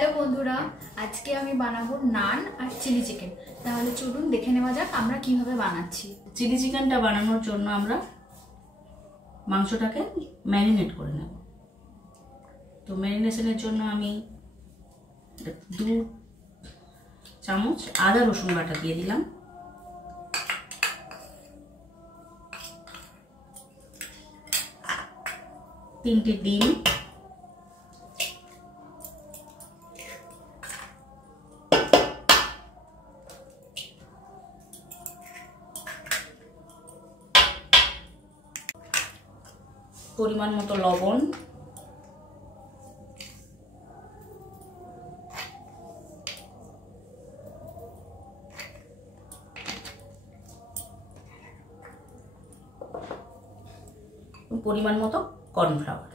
Hello बंधुरा आज के आमी बानाबो नान और चिली चिकेन। ताहले चलुन देखे नेওয়া যাক আমরা কিভাবে বানাচ্ছি। চিলি চিকেনটা বানানোর জন্য আমরা মাংসটাকে ম্যারিনেট করে নেব। তো ম্যারিনেশনের জন্য আমি 2 চামচ আদা রসুন বাটা দিয়ে দিলাম, তিনটে ডিম, পরিমাণ মতো লবণ, পরিমাণ মতো কর্নফ্লাওয়ার।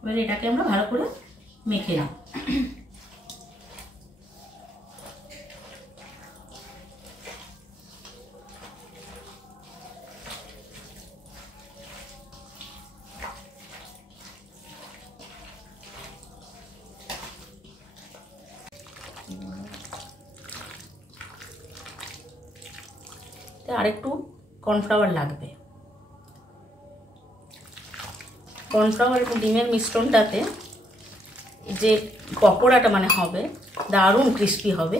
এবার এটাকে আমরা ভালো করে মেখে নাও। আরেকটু কর্নফ্লাওয়ার লাগবে। কর্নফ্লাওয়ার এবং ডিমের মিশ্রণটাতে যে পকোড়াটা হবে দারুণ ক্রিস্পি হবে।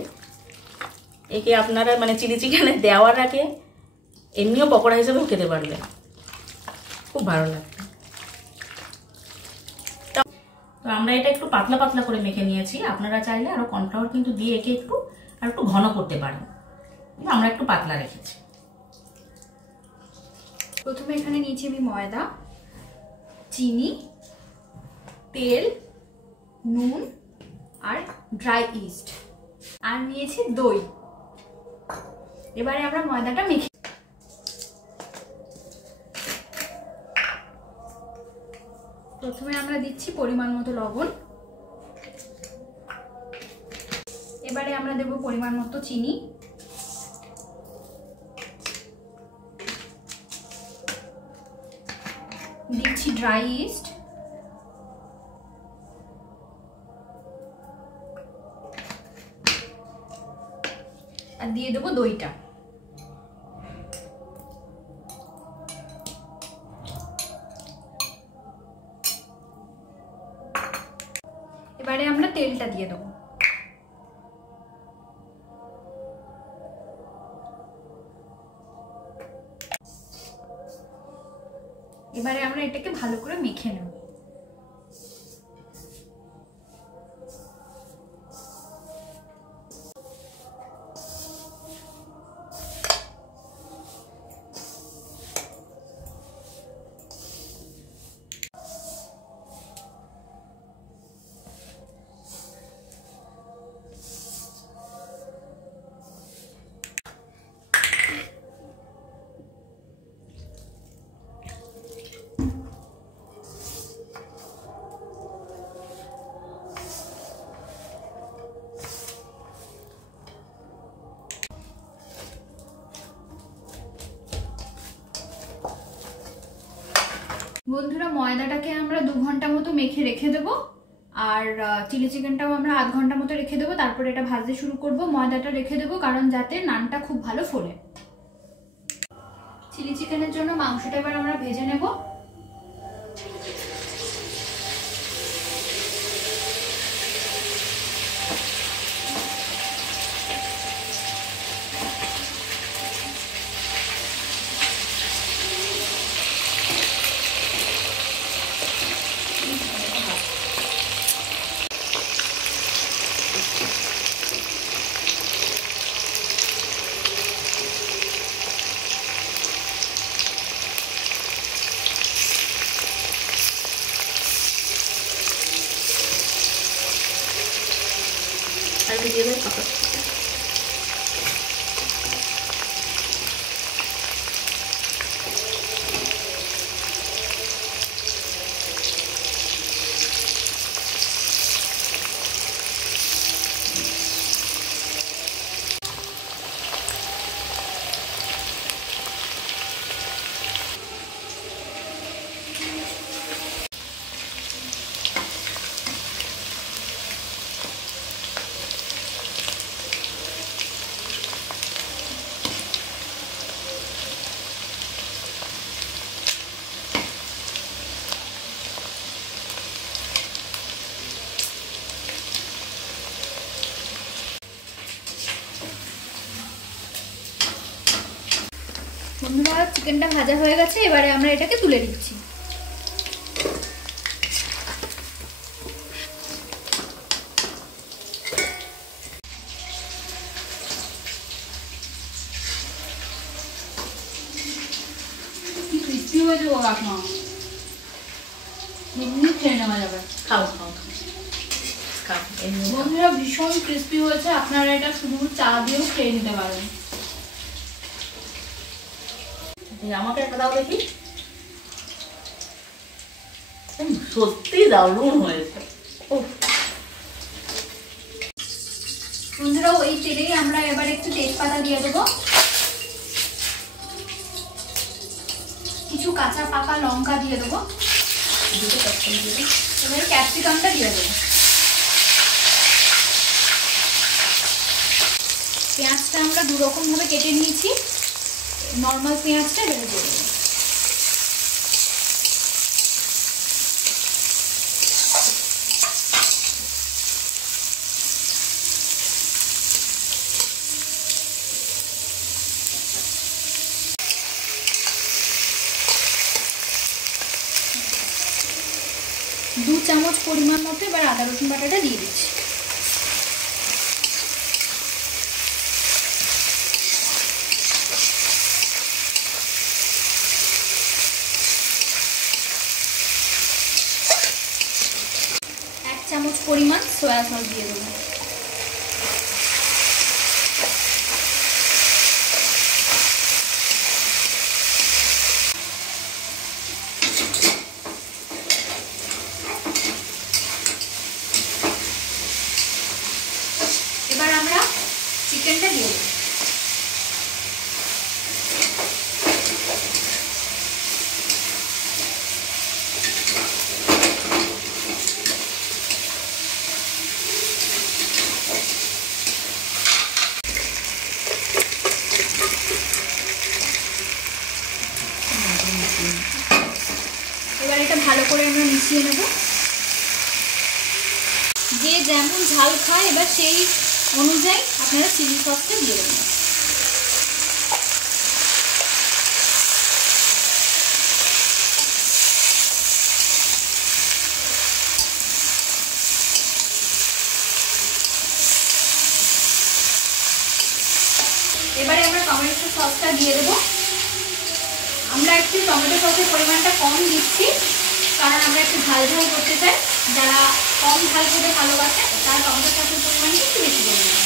একে আপনারা চিলি চিকেনে দেওয়ার আগে এমনিও পকোড়া হিসেবেও খেতে পারবেন, খুব ভালো লাগবে। তো আমরা এটা একটু পাতলা পাতলা করে মেখে নিয়েছি। আপনারা চাইলে আরো কর্নফ্লাওয়ার কিন্তু দিয়ে একে একটু ঘন করতে পারেন, আমরা একটু পাতলা রেখেছি। প্রথমে এখানে নিয়েছি আমি ময়দা, চিনি, তেল, নুন আর ড্রাই ইস্ট, আর নিয়েছি দই। এবারে আমরা ময়দাটা মেখে প্রথমে আমরা দিচ্ছি পরিমাণ মতো লবণ, এবারে আমরা দেব পরিমাণ মতো চিনি, দিচ্ছি ড্রাই ইস্ট, আর দিয়ে দেবো দইটা। এবারে আমরা তেলটা দিয়ে দেবো। এবারে আমরা এটাকে ভালো করে মেখে নেব। বন্ধুরা ময়দাটাকে আমরা 2 ঘন্টা মতো মেখে রেখে দেবো, আর চিলি চিকেনটাও আমরা আধ ঘন্টা মতো রেখে দেবো। তারপরে এটা ভাজতে শুরু করব। ময়দাটা রেখে দেবো কারণ যাতে নানটা খুব ভালো ফোলে। চিলি চিকেনের জন্য মাংসটা এবার আমরা ভেজে নেব। আর দিয়ে দেব চিকেনটা ভাজা হয়ে গেছে, এবারে আমরা এটাকে তুলে দিচ্ছি। কি ক্রিস্পি হয়েছে গো কাকিমা, এমনি খেয়ে নেওয়া যাবে। খাও খাও খাও। বন্ধুরা ভীষণ ক্রিস্পি হয়েছে, আপনারা এটা শুধু চা দিয়েও খেয়ে নিতে পারেন। আমাকে একটা দাও দেখি। সত্যি দারুণ হয়েছে। বন্ধুরা ওই তেলেই আমরা এবার একটু তেজপাতা দিয়ে দেবো, কিছু কাঁচা পাকা লঙ্কা দিয়ে দেবো, এবার ক্যাপসিকামটা দিয়ে দেবো, পেঁয়াজটা আমরা দু রকম ভাবে কেটে নিয়েছি, নর্মাল পেঁয়াজটা ঢেলে দেবো। দু চামচ পরিমাণ মতো এবার আদা রসুন বাটাটা দিয়ে দিচ্ছি। এক চামচ পরিমাণ সয়া সস দিয়ে দেবো। এবার আমরা চিকেনটা দিয়ে দেবো। এবার এটা ভালো করে আমরা মিশিয়ে নেব। যে যেমন ঝাল খায় এবার সেই অনুযায়ী আপনারা চিলি সসটা দিয়ে দেবেন। এবারে আমরা টমেটো সসটা দিয়ে দেবো। আমরা একটু টমেটো সসের পরিমাণটা কম দিচ্ছি, কারণ আমরা একটু ঝাল ঝাল করতে চাই। যারা কম ঝাল খেতে ভালোবাসে তারা টমেটো সসের পরিমাণটা একটু বেশি করে দেবেন।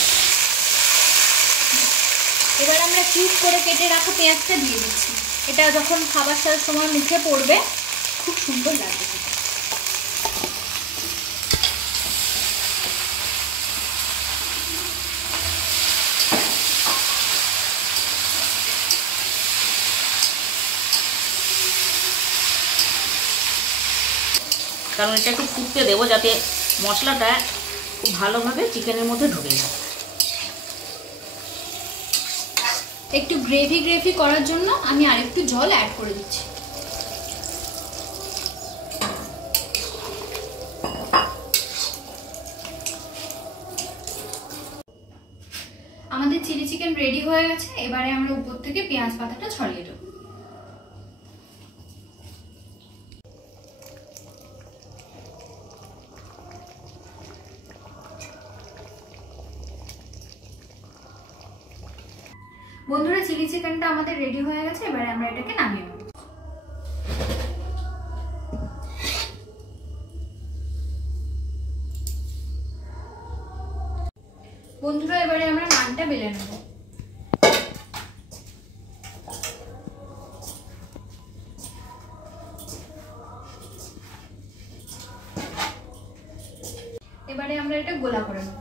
এবার আমরা কিউব করে কেটে রাখা পেঁয়াজটা দিয়ে দিচ্ছি। এটা যখন খাবার সারার সময় মুখে পড়বে খুব সুন্দর লাগবে। কারণ এটা একটু ফুটতে দেবো যাতে মশলাটা খুব ভালোভাবে চিকেনের মধ্যে ঢুকে যায়। একটু গ্রেভি গ্রেভি করার জন্য আমি আরেকটু জল অ্যাড করে দিচ্ছি। আমাদের চিলি চিকেন রেডি হয়ে গেছে, এবারে আমরা উপর থেকে পেঁয়াজ পাতাটা ছড়িয়ে দেবো। বন্ধুরা চিলি চিকেনটা আমাদের রেডি হয়ে গেছে, এবারে আমরা এটাকে নামিয়ে নেব। বন্ধুরা এবারে আমরা নানটা বেলে নেব। এবারে আমরা এটা গোলা করে নেব।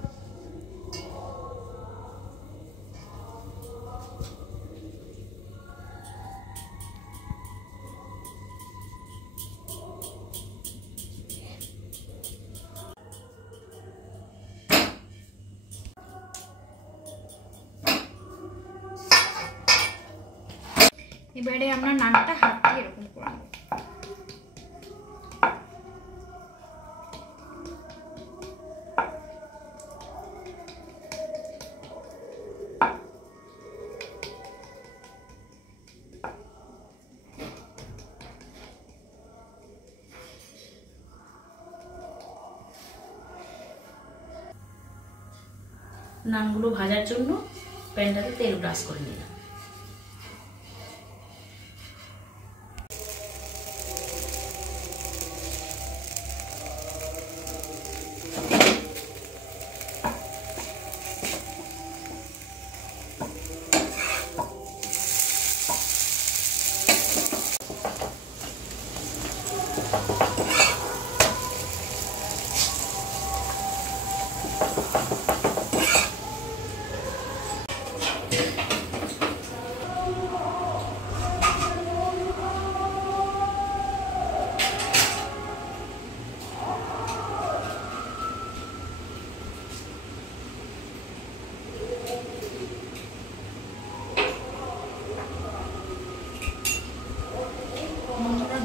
এবারে আমরা নানটা হাত দিয়ে এরকম করে নেব। নানগুলো ভাজার জন্য প্যানটাতে তেল ব্রাশ করে নিলাম।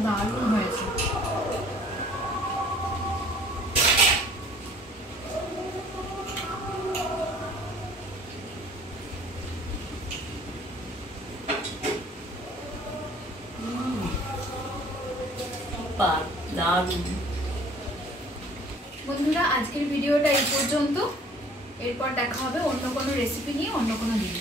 দারুণ হয়েছে। দারুণ। বন্ধুরা আজকের ভিডিওটা এই পর্যন্ত। এরপর দেখা হবে অন্য কোনো রেসিপি নিয়ে অন্য কোনো দিন।